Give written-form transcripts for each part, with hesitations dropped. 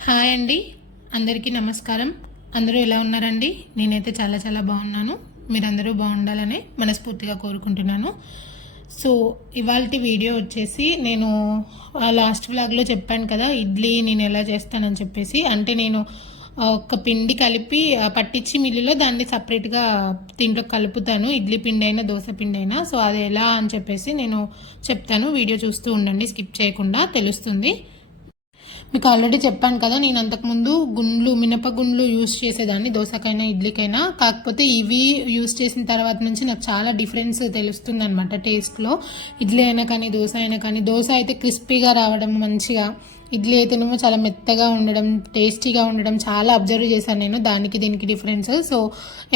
Hi అండి, అందరికీ నమస్కారం. అందరూ ఎలా ఉన్నారండి? నేనైతే చాలా చాలా బాగున్నాను. మీరందరూ బాగుండాలని మనస్ఫూర్తిగా కోరుకుంటున్నాను. సో ఇవాల్టి వీడియో వచ్చేసి నేను లాస్ట్ వ్లాగ్లో చెప్పాను కదా ఇడ్లీ నేను ఎలా చేస్తానని చెప్పేసి. అంటే నేను ఒక పిండి కలిపి పట్టించి మిల్లులో దాన్ని సపరేట్గా దీంట్లో కలుపుతాను, ఇడ్లీ పిండి అయినా దోశ పిండి అయినా. సో అది ఎలా అని చెప్పేసి నేను చెప్తాను. వీడియో చూస్తూ ఉండండి, స్కిప్ చేయకుండా తెలుస్తుంది. మీకు ఆల్రెడీ చెప్పాను కదా, నేను అంతకుముందు మినపగుండ్లు యూస్ చేసేదాన్ని దోశకైనా ఇడ్లీకైనా. కాకపోతే ఇవి యూస్ చేసిన తర్వాత నుంచి నాకు చాలా డిఫరెన్స్ తెలుస్తుంది అనమాట టేస్ట్లో. ఇడ్లీ అయినా కానీ దోశ అయినా కానీ, దోశ అయితే క్రిస్పీగా రావడం మంచిగా, ఇడ్లీ అయితేనేమో చాలా మెత్తగా ఉండడం, టేస్టీగా ఉండడం చాలా అబ్జర్వ్ చేశాను నేను. దానికి దీనికి డిఫరెన్స్. సో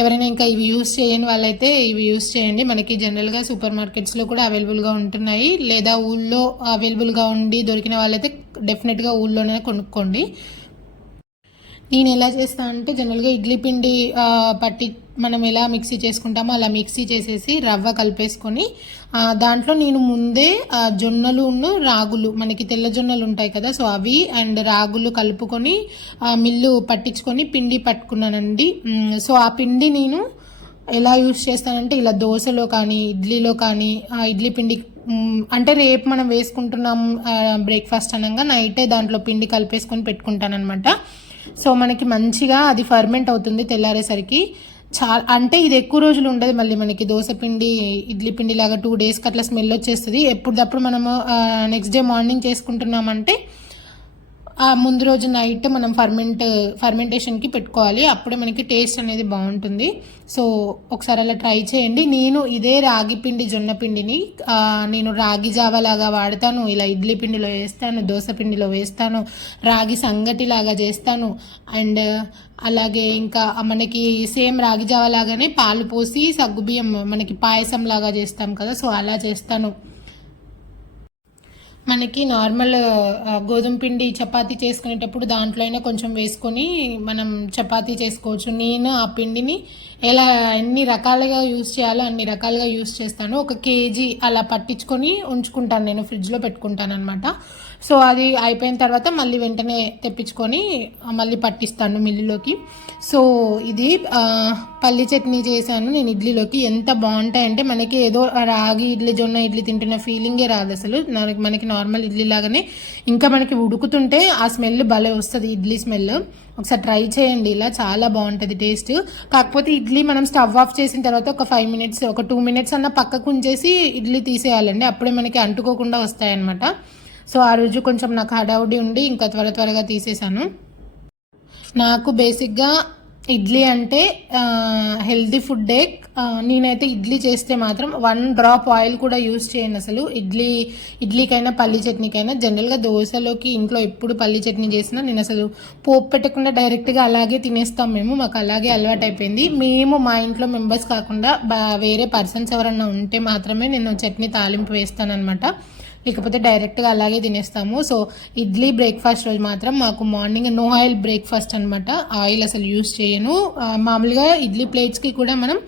ఎవరైనా ఇంకా ఇవి యూస్ చేయని వాళ్ళైతే ఇవి యూస్ చేయండి. మనకి జనరల్గా సూపర్ మార్కెట్స్లో కూడా అవైలబుల్గా ఉంటున్నాయి, లేదా ఊళ్ళో అవైలబుల్గా ఉండి దొరికిన వాళ్ళైతే డెఫినెట్గా ఊళ్ళోనే కొనుక్కోండి. నేను ఎలా చేస్తాను అంటే జనరల్గా ఇడ్లీ పిండి పట్టి మనం ఎలా మిక్సీ చేసుకుంటామో అలా మిక్సీ చేసేసి రవ్వ కలిపేసుకొని దాంట్లో నేను ముందే జొన్నలు రాగులు, మనకి తెల్ల జొన్నలు ఉంటాయి కదా, సో అవి అండ్ రాగులు కలుపుకొని మిల్లు పట్టించుకొని పిండి పట్టుకున్నానండి. సో ఆ పిండి నేను ఎలా యూస్ చేస్తానంటే ఇలా దోశలో కానీ ఇడ్లీలో కానీ, ఇడ్లీ పిండి అంటే రేపు మనం వేసుకుంటున్నాం బ్రేక్ఫాస్ట్ అనగా నైటే దాంట్లో పిండి కలిపేసుకొని పెట్టుకుంటానమాట. సో మనకి మంచిగా అది ఫర్మెంట్ అవుతుంది తెల్లారేసరికి. అంటే ఇది ఎక్కువ రోజులు ఉండదు, మళ్ళీ మనకి దోశ పిండి ఇడ్లీ పిండి లాగా 2 డేస్కి అట్లా స్మెల్ వచ్చేస్తుంది. ఎప్పుడప్పుడు మనము నెక్స్ట్ డే మార్నింగ్ చేసుకుంటున్నామంటే ముందు రోజు నైట్ మనం ఫర్మెంటేషన్కి పెట్టుకోవాలి, అప్పుడే మనకి టేస్ట్ అనేది బాగుంటుంది. సో ఒకసారి అలా ట్రై చేయండి. నేను ఇదే రాగి పిండి జొన్న పిండిని నేను రాగి జావలాగా వాడతాను, ఇలా ఇడ్లీ పిండిలో వేస్తాను, దోశ పిండిలో వేస్తాను, రాగి సంగటి లాగా చేస్తాను. అండ్ అలాగే ఇంకా మనకి సేమ్ రాగి జావ లాగానే పాలు పోసి సగ్గుబియ్యం మనకి పాయసం లాగా చేస్తాం కదా, సో అలా చేస్తాను. మనకి నార్మల్ గోధుమ పిండి చపాతీ చేసుకునేటప్పుడు దాంట్లో అయినా కొంచెం వేసుకొని మనం చపాతీ చేసుకోవచ్చు. నేను ఆ పిండిని ఎన్ని రకాలుగా యూస్ చేయాలో అన్ని రకాలుగా యూస్ చేస్తాను. 1 కేజీ అలా పట్టించుకొని ఉంచుకుంటాను, నేను ఫ్రిడ్జ్లో పెట్టుకుంటాను అనమాట. సో అది అయిపోయిన తర్వాత మళ్ళీ వెంటనే తెప్పించుకొని మళ్ళీ పట్టిస్తాను మిల్లులోకి. సో ఇది పల్లి చట్నీ చేశాను నేను ఇడ్లీలోకి. ఎంత బాగుంటాయంటే మనకి ఏదో రాగి ఇడ్లీ జొన్న ఇడ్లీ తింటున్న ఫీలింగే రాదు అసలు. మనకి నార్మల్ ఇడ్లీ లాగానే, ఇంకా మనకి ఉడుకుతుంటే ఆ స్మెల్ భలే వస్తుంది, ఇడ్లీ స్మెల్. ఒకసారి ట్రై చేయండి, ఇలా చాలా బాగుంటుంది టేస్ట్. కాకపోతే ఇడ్లీ మనం స్టవ్ ఆఫ్ చేసిన తర్వాత ఒక 5 మినిట్స్, ఒక 2 మినిట్స్ అన్న పక్కకు ఉంచేసి ఇడ్లీ తీసేయాలండి, అప్పుడే మనకి అంటుకోకుండా వస్తాయన్నమాట. సో ఆ రోజు కొంచెం నాకు హడావుడి ఉండి ఇంకా త్వరగా తీసేసాను. నాకు బేసిక్గా ఇడ్లీ అంటే హెల్తీ ఫుడ్డే. నేనైతే ఇడ్లీ చేస్తే మాత్రం 1 డ్రాప్ ఆయిల్ కూడా యూస్ చేయను అసలు. ఇడ్లీకైనా పల్లి చట్నీకైనా. జనరల్గా దోశలోకి ఇంట్లో ఎప్పుడు పల్లి చట్నీ చేసినా నేను అసలు పోపు పెట్టకుండా డైరెక్ట్గా అలాగే తినేస్తాం మేము, మాకు అలాగే అలవాటు అయిపోయింది. మేము మా ఇంట్లో మెంబర్స్ కాకుండా వేరే పర్సన్స్ ఎవరన్నా ఉంటే మాత్రమే నేను చట్నీ తాలింపు వేస్తానన్నమాట, లేకపోతే డైరెక్ట్గా అలాగే తినేస్తాము. సో ఇడ్లీ బ్రేక్ఫాస్ట్ రోజు మాత్రం మాకు మార్నింగ్ నో ఆయిల్ బ్రేక్ఫాస్ట్ అనమాట. ఆయిల్ అసలు యూస్ చేయను. మామూలుగా ఇడ్లీ ప్లేట్స్కి కూడా మనం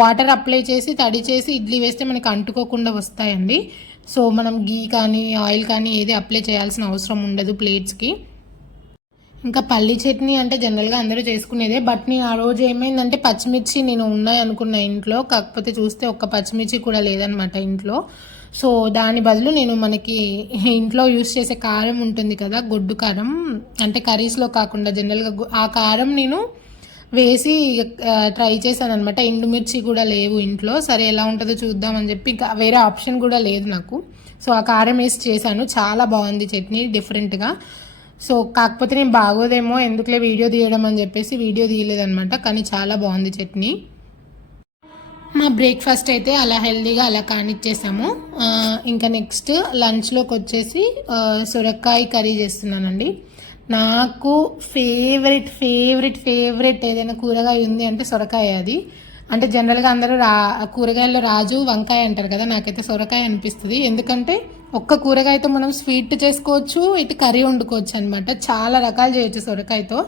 వాటర్ అప్లై చేసి తడి చేసి ఇడ్లీ వేస్తే మనకి అంటుకోకుండా వస్తాయండి. సో మనం గీ కానీ ఆయిల్ కానీ ఏది అప్లై చేయాల్సిన అవసరం ఉండదు ప్లేట్స్కి. ఇంకా పల్లి చట్నీ అంటే జనరల్గా అందరూ చేసుకునేదే, బట్ నేను ఆ రోజు ఏమైందంటే పచ్చిమిర్చి నేను ఉన్నాయనుకున్న ఇంట్లో, కాకపోతే చూస్తే ఒక్క పచ్చిమిర్చి కూడా లేదనమాట ఇంట్లో. సో దాని బదులు నేను మనకి ఇంట్లో యూస్ చేసే కారం ఉంటుంది కదా, గొడ్డు కారం, అంటే కర్రీస్లో కాకుండా జనరల్గా ఆ కారం నేను వేసి ట్రై చేశాను అనమాట. ఎండుమిర్చి కూడా లేవు ఇంట్లో, సరే ఎలా ఉంటుందో చూద్దామని చెప్పి ఇంకా వేరే ఆప్షన్ కూడా లేదు నాకు. సో ఆ కారం వేసి చేశాను, చాలా బాగుంది చట్నీ డిఫరెంట్గా. సో కాకపోతే నేను బాగోదేమో ఎందుకులే వీడియో తీయడం అని చెప్పేసి వీడియో తీయలేదనమాట, కానీ చాలా బాగుంది చట్నీ. మా బ్రేక్ఫాస్ట్ అయితే అలా హెల్దీగా అలా కానిచ్చేసాము. ఇంకా నెక్స్ట్ లంచ్లోకి వచ్చేసి సొరకాయ కర్రీ చేస్తున్నానండి. నాకు ఫేవరెట్ ఏదైనా కూరగాయ ఉంది అంటే సొరకాయ. అది అంటే జనరల్గా అందరూ కూరగాయల్లో రాజు వంకాయ అంటారు కదా, నాకైతే సొరకాయ అనిపిస్తుంది. ఎందుకంటే ఒక్క కూరగాయతో మనం స్వీట్ చేసుకోవచ్చు, ఇటు కర్రీ వండుకోవచ్చు అనమాట, చాలా రకాలు చేయొచ్చు సొరకాయతో.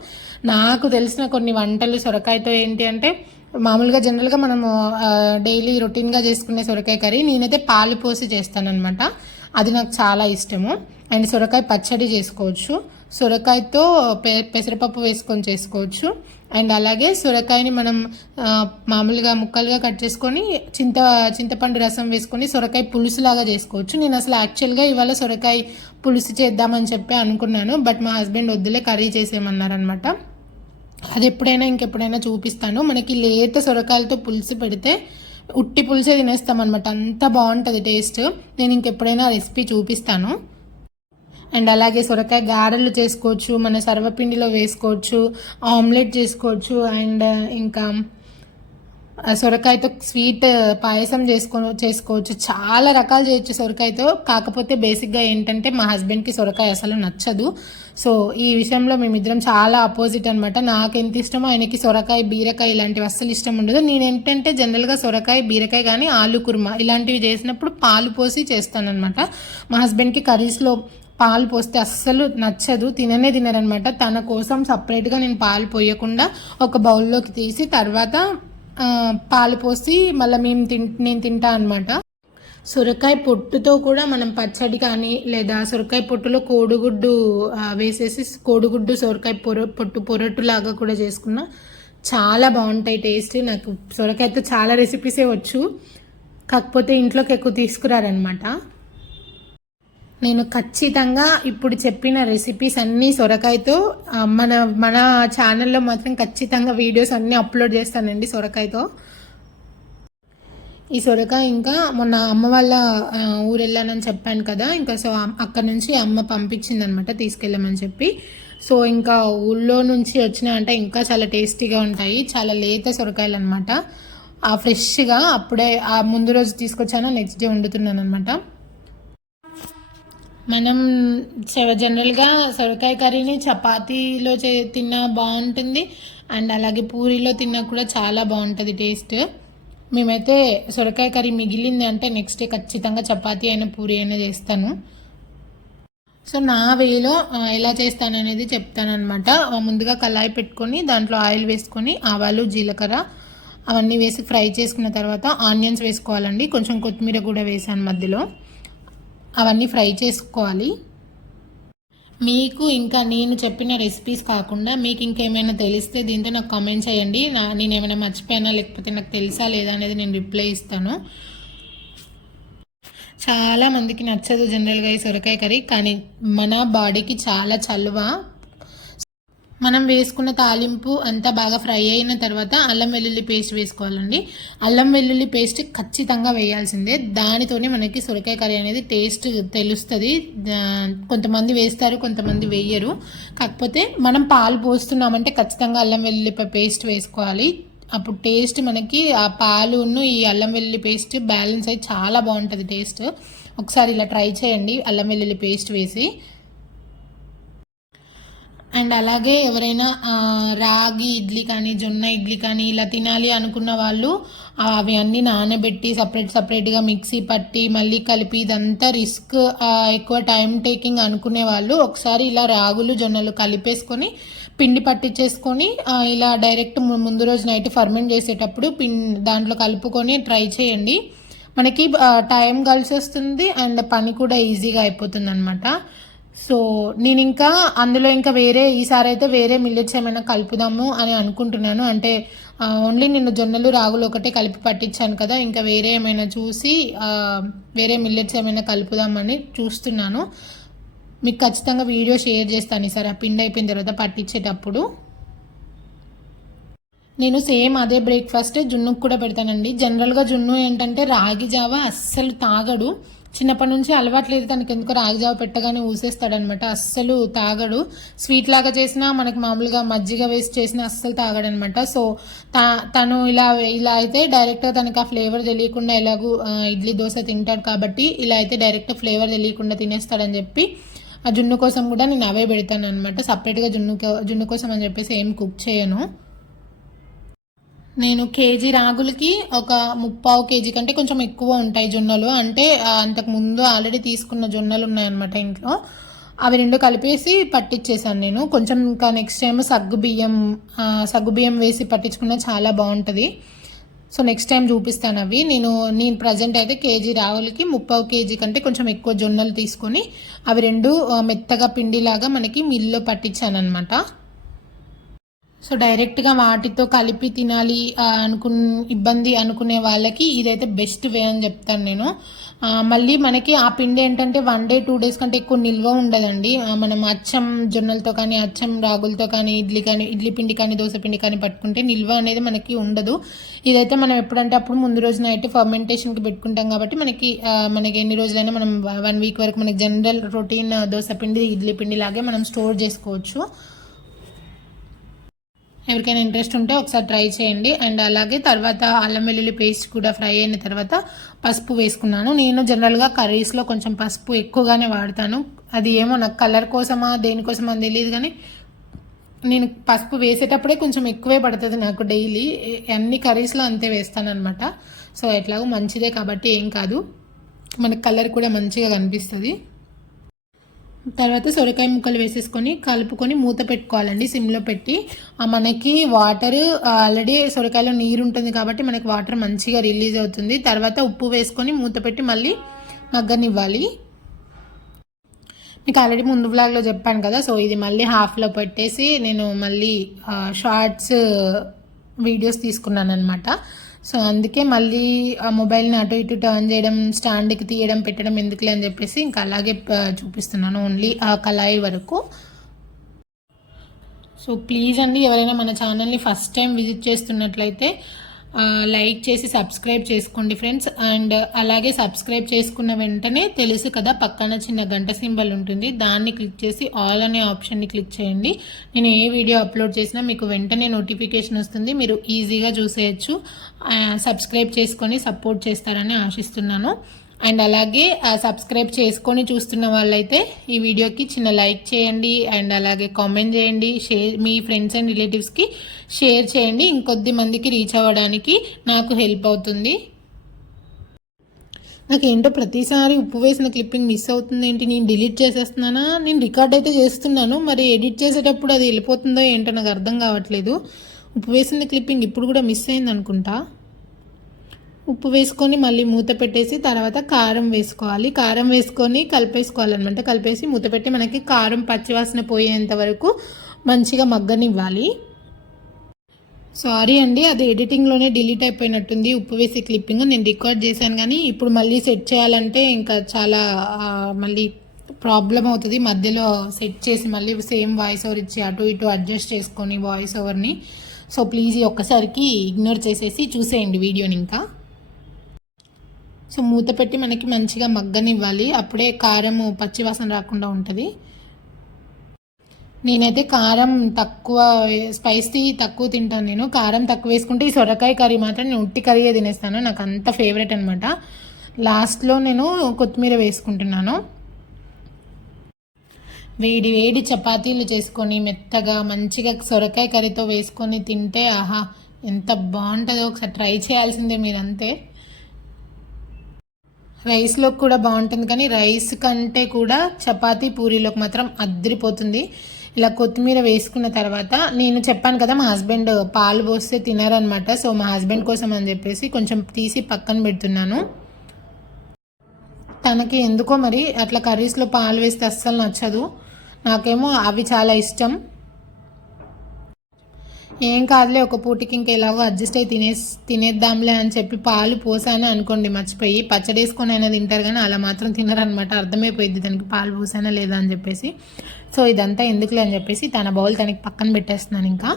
నాకు తెలిసిన కొన్ని వంటలు సొరకాయతో ఏంటి అంటే, మామూలుగా జనరల్గా మనము డైలీ రొటీన్గా చేసుకునే సొరకాయ కర్రీ నేనైతే పాలు పోసి చేస్తానన్నమాట, అది నాకు చాలా ఇష్టము. అండ్ సొరకాయ పచ్చడి చేసుకోవచ్చు. సొరకాయతో పెసరపప్పు వేసుకొని చేసుకోవచ్చు. అండ్ అలాగే సొరకాయని మనం మామూలుగా ముక్కలుగా కట్ చేసుకొని చింతపండు రసం వేసుకొని సొరకాయ పులుసులాగా చేసుకోవచ్చు. నేను అసలు యాక్చువల్గా ఇవాళ సొరకాయ పులుసు చేద్దామని చెప్పి అనుకున్నాను, బట్ మా హస్బెండ్ వద్దులే కర్రీ చేసేయమన్నారనమాట. అది ఇంకెప్పుడైనా చూపిస్తాను. మనకి లేత సొరకాయలతో పులుసు పెడితే ఉట్టి పులుసే తినేస్తాం అనమాట, అంత బాగుంటుంది టేస్ట్. నేను ఇంకెప్పుడైనా రెసిపీ చూపిస్తాను. అండ్ అలాగే సొరకాయ గారెలు చేసుకోవచ్చు, మన సర్వపిండిలో వేసుకోవచ్చు, ఆమ్లెట్ చేసుకోవచ్చు. అండ్ ఇంకా సొరకాయతో స్వీట్ పాయసం చేసుకోవచ్చు, చాలా రకాలు చేయొచ్చు సొరకాయతో. కాకపోతే బేసిక్గా ఏంటంటే మా హస్బెండ్కి సొరకాయ అసలు నచ్చదు. సో ఈ విషయంలో మేమిద్దరం చాలా అపోజిట్ అనమాట. నాకు ఎంత ఇష్టమో ఆయనకి సొరకాయ, బీరకాయ ఇలాంటివి అస్సలు ఇష్టం ఉండదు. నేను ఏంటంటే జనరల్గా సొరకాయ, బీరకాయ కానీ ఆలు కుర్మా ఇలాంటివి చేసినప్పుడు పాలు పోసి చేస్తానన్నమాట. మా హస్బెండ్కి కర్రీస్లో పాలు పోస్తే అస్సలు నచ్చదు, తినరనమాట. తన కోసం సపరేట్గా నేను పాలు పోయకుండా ఒక బౌల్లోకి తీసి తర్వాత పాలు పోసి మళ్ళీ నేను తింటా అనమాట. సొరకాయ పొట్టుతో కూడా మనం పచ్చడి కానీ లేదా సొరకాయ పొట్టులో కోడిగుడ్డు వేసేసి కోడిగుడ్డు సొరకాయ పొట్టు లాగా కూడా చేసుకున్నా చాలా బాగుంటాయి టేస్ట్. నాకు సొరకాయతో చాలా రెసిపీసే వచ్చు, కాకపోతే ఇంట్లోకి ఎక్కువ తీసుకురారనమాట. నేను ఖచ్చితంగా ఇప్పుడు చెప్పిన రెసిపీస్ అన్నీ సొరకాయతో మన ఛానల్లో మాత్రం ఖచ్చితంగా వీడియోస్ అన్నీ అప్లోడ్ చేస్తానండి సొరకాయతో. ఈ సొరకాయ ఇంకా మొన్న అమ్మ వాళ్ళ ఊరు వెళ్ళానని చెప్పాను కదా, ఇంకా సో అక్కడ నుంచి అమ్మ పంపించిందనమాట తీసుకెళ్ళమని చెప్పి. సో ఇంకా ఊళ్ళో నుంచి వచ్చినాయంటే ఇంకా చాలా టేస్టీగా ఉంటాయి, చాలా లేత సొరకాయలు అనమాట. ఫ్రెష్గా అప్పుడే ముందు రోజు తీసుకొచ్చాను, నెక్స్ట్ డే వండుతున్నాను అనమాట. మనం జనరల్గా సొరకాయ కర్రీని చపాతీలో తిన్నా బాగుంటుంది, అండ్ అలాగే పూరీలో తిన్నా కూడా చాలా బాగుంటుంది టేస్ట్. మేమైతే సొరకాయ కర్రీ మిగిలింది అంటే నెక్స్ట్ డే ఖచ్చితంగా చపాతీ అయినా పూరీ అయినా చేస్తాను. సో నా వేలో ఎలా చేస్తాను అనేది చెప్తానమాట. ముందుగా కళాయి పెట్టుకొని దాంట్లో ఆయిల్ వేసుకొని ఆవాలు, జీలకర్ర అవన్నీ వేసి ఫ్రై చేసుకున్న తర్వాత ఆనియన్స్ వేసుకోవాలండి. కొంచెం కొత్తిమీర కూడా వేసాను మధ్యలో. అవన్నీ ఫ్రై చేసుకోవాలి. మీకు ఇంకా నేను చెప్పిన రెసిపీస్ కాకుండా మీకు ఇంకేమైనా తెలిస్తే దీంతో నాకు కామెంట్ చేయండి. నేను ఏమైనా మర్చిపోయినా లేకపోతే నాకు తెలుసా లేదా అనేది నేను రిప్లై ఇస్తాను. చాలా మందికి నచ్చదు జనరల్గా ఈ సొరకాయ కర్రీ, కానీ మన బాడీకి చాలా చలువ. మనం వేసుకున్న తాలింపు అంతా బాగా ఫ్రై అయిన తర్వాత అల్లం వెల్లుల్లి పేస్ట్ వేసుకోవాలండి. అల్లం వెల్లుల్లి పేస్ట్ ఖచ్చితంగా వేయాల్సిందే, దానితోనే మనకి సొరకాయ కర్రీ అనేది టేస్ట్ తెలుస్తుంది. కొంతమంది వేస్తారు, కొంతమంది వేయరు. కాకపోతే మనం పాలు పోస్తున్నామంటే ఖచ్చితంగా అల్లం వెల్లుల్లి పేస్ట్ వేసుకోవాలి. అప్పుడు టేస్ట్ మనకి ఆ పాలును ఈ అల్లం వెల్లుల్లి పేస్ట్ బ్యాలెన్స్ అయ్యి చాలా బాగుంటుంది టేస్ట్. ఒకసారి ఇలా ట్రై చేయండి అల్లం వెల్లుల్లి పేస్ట్ వేసి. అండ్ అలాగే ఎవరైనా రాగి ఇడ్లీ కానీ జొన్న ఇడ్లీ కానీ ఇలా తినాలి అనుకున్న వాళ్ళు అవి అన్నీ నానబెట్టి సపరేట్గా మిక్సీ పట్టి మళ్ళీ కలిపి ఇదంతా రిస్క్, ఎక్కువ టైం టేకింగ్ అనుకునే వాళ్ళు ఒకసారి ఇలా రాగులు జొన్నలు కలిపేసుకొని పిండి పట్టించేసుకొని ఇలా డైరెక్ట్ ముందు రోజు నైట్ ఫర్మెంట్ చేసేటప్పుడు దాంట్లో కలుపుకొని ట్రై చేయండి. మనకి టైం కలిసి వస్తుంది అండ్ పని కూడా ఈజీగా అయిపోతుంది అనమాట. సో నేను ఇంకా అందులో ఇంకా ఈసారి అయితే వేరే మిల్లెట్స్ ఏమైనా కలుపుదాము అని అనుకుంటున్నాను. అంటే ఓన్లీ నేను జొన్నలు రాగులు ఒకటే కలిపి పట్టించాను కదా, ఇంకా వేరే ఏమైనా చూసి వేరే మిల్లెట్స్ ఏమైనా కలుపుదామని చూస్తున్నాను. మీకు ఖచ్చితంగా వీడియో షేర్ చేస్తాను ఈసారి ఆ పిండి అయిపోయిన తర్వాత పట్టించేటప్పుడు. నేను సేమ్ అదే బ్రేక్ఫాస్ట్ జున్నుకు కూడా పెడతానండి. జనరల్గా జున్ను ఏంటంటే రాగి జావ అస్సలు తాగడు, చిన్నప్పటి నుంచి అలవాట్లేదు తనకి, ఎందుకో రాగి జావ పెట్టగానే ఊసేస్తాడనమాట, అస్సలు తాగడు. స్వీట్ లాగా చేసినా మనకి మామూలుగా మజ్జిగ వేసి చేసినా అస్సలు తాగడనమాట. సో తను ఇలా అయితే డైరెక్ట్గా తనకి ఆ ఫ్లేవర్ తెలియకుండా, ఎలాగూ ఇడ్లీ దోశ తింటాడు కాబట్టి ఇలా అయితే డైరెక్ట్ ఫ్లేవర్ తెలియకుండా తినేస్తాడని చెప్పి ఆ జున్ను కోసం కూడా నేను అవే పెడతాను అనమాట. సపరేట్గా జున్ను కోసం అని చెప్పేసి ఏం కుక్ చేయను. నేను కేజీ రాగులకి ఒక 3/4 కేజీ కంటే కొంచెం ఎక్కువ ఉంటాయి జొన్నలు. అంటే అంతకుముందు ఆల్రెడీ తీసుకున్న జొన్నలు ఉన్నాయన్నమాట ఇంట్లో, అవి 2 కలిపేసి పట్టించేసాను నేను. కొంచెం ఇంకా నెక్స్ట్ టైం సగ్గుబియ్యం వేసి పట్టించుకున్నా చాలా బాగుంటుంది. సో నెక్స్ట్ టైం చూపిస్తాను అవి. నేను ప్రజెంట్ అయితే కేజీ రావులకి 30 కేజీ కంటే కొంచెం ఎక్కువ జొన్నలు తీసుకొని అవి రెండు మెత్తగా పిండిలాగా మనకి మిల్లో పట్టించాను అనమాట. సో డైరెక్ట్గా వాటితో కలిపి తినాలి ఇబ్బంది అనుకునే వాళ్ళకి ఇదైతే బెస్ట్ వే అని చెప్తాను నేను. మళ్ళీ మనకి ఆ పిండి ఏంటంటే 1 డే 2 డేస్ కంటే ఎక్కువ నిల్వ ఉండదండి. మనం అచ్చం జొన్నలతో కానీ అచ్చం రాగులతో కానీ ఇడ్లీ పిండి కానీ దోశ పిండి కానీ పట్టుకుంటే నిల్వ అనేది మనకి ఉండదు. ఇదైతే మనం ఎప్పుడంటే అప్పుడు ముందు రోజు నైట్ ఫర్మెంటేషన్కి పెట్టుకుంటాం కాబట్టి మనకి ఎన్ని రోజులైనా మనం 1 వీక్ వరకు మనకి జనరల్ రొటీన్ దోశ పిండి ఇడ్లీ పిండి లాగే మనం స్టోర్ చేసుకోవచ్చు. ఎవరికైనా ఇంట్రెస్ట్ ఉంటే ఒకసారి ట్రై చేయండి. అండ్ అలాగే తర్వాత అల్లం వెల్లుల్లి పేస్ట్ కూడా ఫ్రై అయిన తర్వాత పసుపు వేసుకున్నాను. నేను జనరల్గా కర్రీస్లో కొంచెం పసుపు ఎక్కువగానే వాడతాను. అది ఏమో నాకు కలర్ కోసమా దేనికోసమా అని తెలియదు, కానీ నేను పసుపు వేసేటప్పుడే కొంచెం ఎక్కువే పడుతుంది నాకు. డైలీ అన్ని కర్రీస్లో అంతే వేస్తాను అనమాట. సో ఎట్లాగో మంచిదే కాబట్టి ఏం కాదు, మనకు కలర్ కూడా మంచిగా కనిపిస్తుంది. తర్వాత సొరకాయ ముక్కలు వేసేసుకొని కలుపుకొని మూత పెట్టుకోవాలండి సిమ్లో పెట్టి. మనకి వాటర్ ఆల్రెడీ సొరకాయలో నీరు ఉంటుంది కాబట్టి మనకి వాటర్ మంచిగా రిలీజ్ అవుతుంది. తర్వాత ఉప్పు వేసుకొని మూత పెట్టి మళ్ళీ మగ్గనివ్వాలి. మీకు ఆల్రెడీ ముందు వ్లాగ్లో చెప్పాను కదా. సో ఇది మళ్ళీ హాఫ్లో పెట్టేసి నేను మళ్ళీ షార్ట్స్ వీడియోస్ తీసుకున్నాను అనమాట. సో అందుకే మళ్ళీ ఆ మొబైల్ని అటు ఇటు టర్న్ చేయడం, స్టాండ్కి తీయడం పెట్టడం ఎందుకులే అని చెప్పేసి ఇంకా అలాగే చూపిస్తున్నాను, ఓన్లీ ఆ కళాయి వరకు. సో ప్లీజ్ అండి, ఎవరైనా మన ఛానల్ని ఫస్ట్ టైం విజిట్ చేస్తున్నట్లయితే లైక్ చేసి సబ్స్క్రైబ్ చేసుకోండి ఫ్రెండ్స్. అండ్ అలాగే సబ్స్క్రైబ్ చేసుకున్న వెంటనే తెలుసు కదా పక్కన చిన్న గంట సింబల్ ఉంటుంది, దాన్ని క్లిక్ చేసి ఆల్ అనే ఆప్షన్ని క్లిక్ చేయండి. నేను ఏ వీడియో అప్లోడ్ చేసినా మీకు వెంటనే నోటిఫికేషన్ వస్తుంది, మీరు ఈజీగా చూసేయచ్చు. సబ్స్క్రైబ్ చేసుకొని సపోర్ట్ చేస్తారని ఆశిస్తున్నాను. అండ్ అలాగే సబ్స్క్రైబ్ చేసుకొని చూస్తున్న వాళ్ళైతే ఈ వీడియోకి చిన్న లైక్ చేయండి. అండ్ అలాగే కామెంట్ చేయండి, మీ ఫ్రెండ్స్ అండ్ రిలేటివ్స్కి షేర్ చేయండి. ఇంకొద్ది మందికి రీచ్ అవ్వడానికి నాకు హెల్ప్ అవుతుంది. నాకేంటో ప్రతిసారి ఉప్పు వేసిన క్లిప్పింగ్ మిస్ అవుతుంది ఏంటి, నేను డిలీట్ చేసేస్తున్నానా? నేను రికార్డ్ అయితే చేస్తున్నాను, మరి ఎడిట్ చేసేటప్పుడు అది వెళ్ళిపోతుందో ఏంటో నాకు అర్థం కావట్లేదు. ఉప్పు వేసిన క్లిప్పింగ్ ఇప్పుడు కూడా మిస్ అయింది అనుకుంటా. ఉప్పు వేసుకొని మళ్ళీ మూత పెట్టేసి తర్వాత కారం వేసుకోవాలి. కారం వేసుకొని కలిపేసుకోవాలన్నమాట. కలిపేసి మూత పెట్టి మనకి కారం పచ్చివాసన పోయేంత వరకు మంచిగా మగ్గనివ్వాలి. సారీ అండి, అది ఎడిటింగ్లోనే డిలీట్ అయిపోయినట్టుంది ఉప్పు వేసే క్లిప్పింగ్. నేను రికార్డ్ చేశాను కానీ ఇప్పుడు మళ్ళీ సెట్ చేయాలంటే ఇంకా చాలా మళ్ళీ ప్రాబ్లం అవుతుంది. మధ్యలో సెట్ చేసి మళ్ళీ సేమ్ వాయిస్ ఓవర్ ఇచ్చి అటు ఇటు అడ్జస్ట్ చేసుకొని వాయిస్ ఓవర్ని. సో ప్లీజ్ ఒక్కసారికి ఇగ్నోర్ చేసేసి చూసేయండి వీడియోని ఇంకా. సో మూత పెట్టి మనకి మంచిగా మగ్గనివ్వాలి, అప్పుడే కారం పచ్చివాసన రాకుండా ఉంటుంది. నేనైతే కారం తక్కువ, స్పైసీ తక్కువ తింటాను. నేను కారం తక్కువ వేసుకుంటే ఈ సొరకాయ కర్రీ మాత్రం నేను ఉట్టి కర్రీయే తినేస్తాను, నాకు అంత ఫేవరెట్ అనమాట. లాస్ట్లో నేను కొత్తిమీర వేసుకుంటున్నాను. వేడి వేడి చపాతీలు చేసుకొని మెత్తగా మంచిగా సొరకాయ కర్రీతో వేసుకొని తింటే ఆహా ఎంత బాగుంటుందో, ఒకసారి ట్రై చేయాల్సిందే మీరంతే. రైస్లోకి కూడా బాగుంటుంది, కానీ రైస్ కంటే కూడా చపాతీ పూరీలోకి మాత్రం అద్దరిపోతుంది. ఇలా కొత్తిమీర వేసుకున్న తర్వాత నేను చెప్పాను కదా మా హస్బెండ్ పాలు పోస్తే తినారనమాట. సో మా హస్బెండ్ కోసం అని చెప్పేసి కొంచెం తీసి పక్కన పెడుతున్నాను. తనకి ఎందుకో మరి అట్లా కర్రీస్లో పాలు వేస్తే అస్సలు నచ్చదు, నాకేమో అవి చాలా ఇష్టం. ఏం కాదులే ఒక పూటకి ఇంకా ఎలాగో అడ్జస్ట్ అయ్యి తినేద్దాంలే అని చెప్పి పాలు పోసానే అనుకోండి మర్చిపోయి, పచ్చడి వేసుకొని అయినా తింటారు కానీ అలా మాత్రం తినరనమాట. అర్థమైపోయింది దానికి పాలు పోసానా లేదా అని చెప్పేసి. సో ఇదంతా ఎందుకులే అని చెప్పేసి తన బౌల్ తనకి పక్కన పెట్టేస్తున్నాను. ఇంకా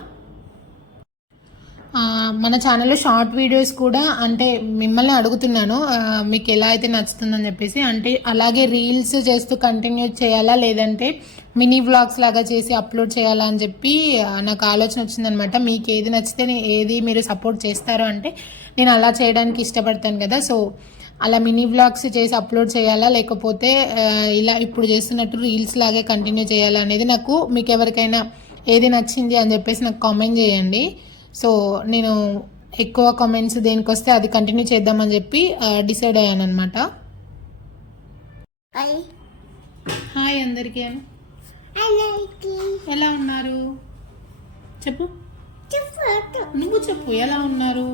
మన ఛానల్లో షార్ట్ వీడియోస్ కూడా అంటే మిమ్మల్ని అడుగుతున్నాను మీకు ఎలా అయితే నచ్చుతుందని చెప్పేసి, అంటే అలాగే రీల్స్ చేస్తూ కంటిన్యూ చేయాలా లేదంటే మినీ వ్లాగ్స్ లాగా చేసి అప్లోడ్ చేయాలా అని చెప్పి నాకు ఆలోచన వచ్చిందనమాట. మీకు ఏది నచ్చితే ఏది మీరు సపోర్ట్ చేస్తారో అంటే నేను అలా చేయడానికి ఇష్టపడతాను కదా. సో అలా మినీ వ్లాగ్స్ చేసి అప్లోడ్ చేయాలా లేకపోతే ఇలా ఇప్పుడు చేస్తున్నట్టు రీల్స్ లాగే కంటిన్యూ చేయాలా అనేది నాకు, మీకు ఎవరికైనా ఏది నచ్చింది అని చెప్పేసి నాకు కామెంట్ చేయండి. సో నేను ఎక్కువ కామెంట్స్ దేనికి వస్తే అది కంటిన్యూ చేద్దామని చెప్పి డిసైడ్ అయ్యాను అనమాట. హాయ్ అందరికీ, ఎలా ఉన్నారు చెప్పు, నువ్వు చెప్పు ఎలా ఉన్నారు.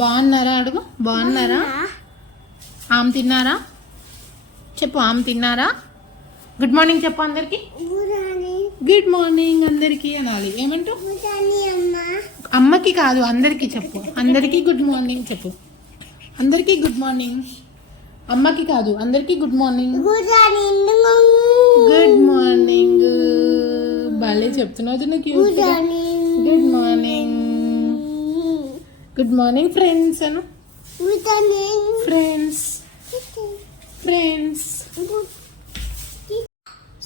బాగున్నారా అడుగు, బాగున్నారా? ఆమె తిన్నారా చెప్పు, ఆమె తిన్నారా? గుడ్ మార్నింగ్ చెప్పు అందరికి. గుడ్ మార్నింగ్ అందరికి అనాలి. ఏమంటూ? అమ్మకి కాదు అందరికి చెప్పు. అందరికి గుడ్ మార్నింగ్ చెప్పు. అందరికి గుడ్ మార్నింగ్. అమ్మకి కాదు అందరికి గుడ్ మార్నింగ్. Good morning. భలే చెప్తున్నావు నువ్వు. Good morning. Good morning friends Anu. Friends friends.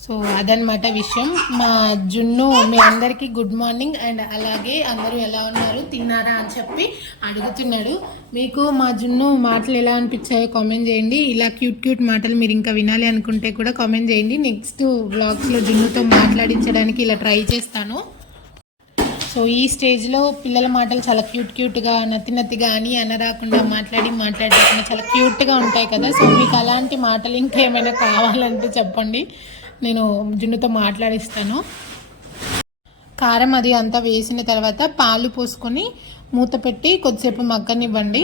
So అదనమాట విషయం. మా జున్ను మీ అందరికీ గుడ్ మార్నింగ్ అండ్ అలాగే అందరూ ఎలా ఉన్నారు, తిన్నారా అని చెప్పి అడుగుతున్నాడు. మీకు మా జున్ను మాటలు ఎలా అనిపించాయో కామెంట్ చేయండి. ఇలా క్యూట్ మాటలు మీరు ఇంకా వినాలి అనుకుంటే కూడా కామెంట్ చేయండి. నెక్స్ట్ వ్లాగ్స్లో జున్నుతో మాట్లాడించడానికి ఇలా ట్రై చేస్తాను. సో ఈ స్టేజ్లో పిల్లల మాటలు చాలా క్యూట్గా నత్తిగా అని అనరాకుండా మాట్లాడకుండా చాలా క్యూట్గా ఉంటాయి కదా. సో మీకు అలాంటి మాటలు ఇంకా ఏమైనా కావాలంటే చెప్పండి, నేను జున్నుతో మాట్లాడిస్తాను. కారం అది అంతా వేసిన తర్వాత పాలు పోసుకొని మూత పెట్టి కొద్దిసేపు మగ్గనివ్వండి.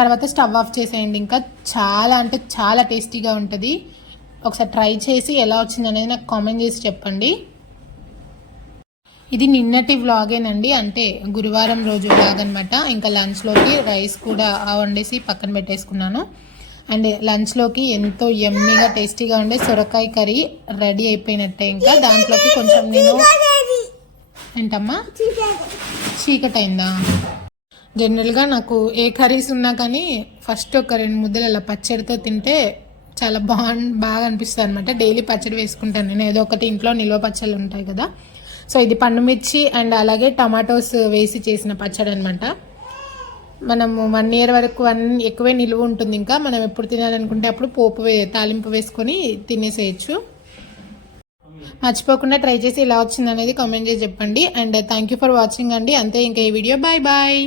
తర్వాత స్టవ్ ఆఫ్ చేసేయండి. ఇంకా చాలా అంటే చాలా టేస్టీగా ఉంటుంది. ఒకసారి ట్రై చేసి ఎలా వచ్చింది అనేది నాకు కామెంట్ చేసి చెప్పండి. ఇది నిన్నటి వ్లాగేనండి, అంటే గురువారం రోజు వ్లాగ్ అనమాట. ఇంకా లంచ్లోకి రైస్ కూడా వండేసి పక్కన పెట్టేసుకున్నాను. అండ్ లంచ్లోకి ఎంతో యమ్మీగా టేస్టీగా ఉండే సొరకాయ కర్రీ రెడీ అయిపోయినట్టే. ఇంకా దాంట్లోకి కొంచెం నేను ఏంటమ్మా చీకటి అయిందా? జనరల్గా నాకు ఏ కర్రీస్ ఉన్నా కానీ ఫస్ట్ ఒక 2 ముద్దలు అలా పచ్చడితో తింటే చాలా బాగా అనిపిస్తుంది అనమాట. డైలీ పచ్చడి వేసుకుంటాను నేను, ఏదో ఒకటి ఇంట్లో నిల్వ పచ్చళ్ళు ఉంటాయి కదా. సో ఇది పండుమిర్చి అండ్ అలాగే టమాటోస్ వేసి చేసిన పచ్చడి అనమాట. మనము 1 year వరకు ఎక్కువే నిలువ ఉంటుంది. ఇంకా మనం ఎప్పుడు తినాలనుకుంటే అప్పుడు తాలింపు వేసుకొని తినేసేయచ్చు. మర్చిపోకుండా ట్రై చేసి ఎలా వచ్చింది అనేది కామెంట్ చేసి చెప్పండి. And thank you for watching అండి. అంతే ఇంకా ఈ వీడియో. Bye bye.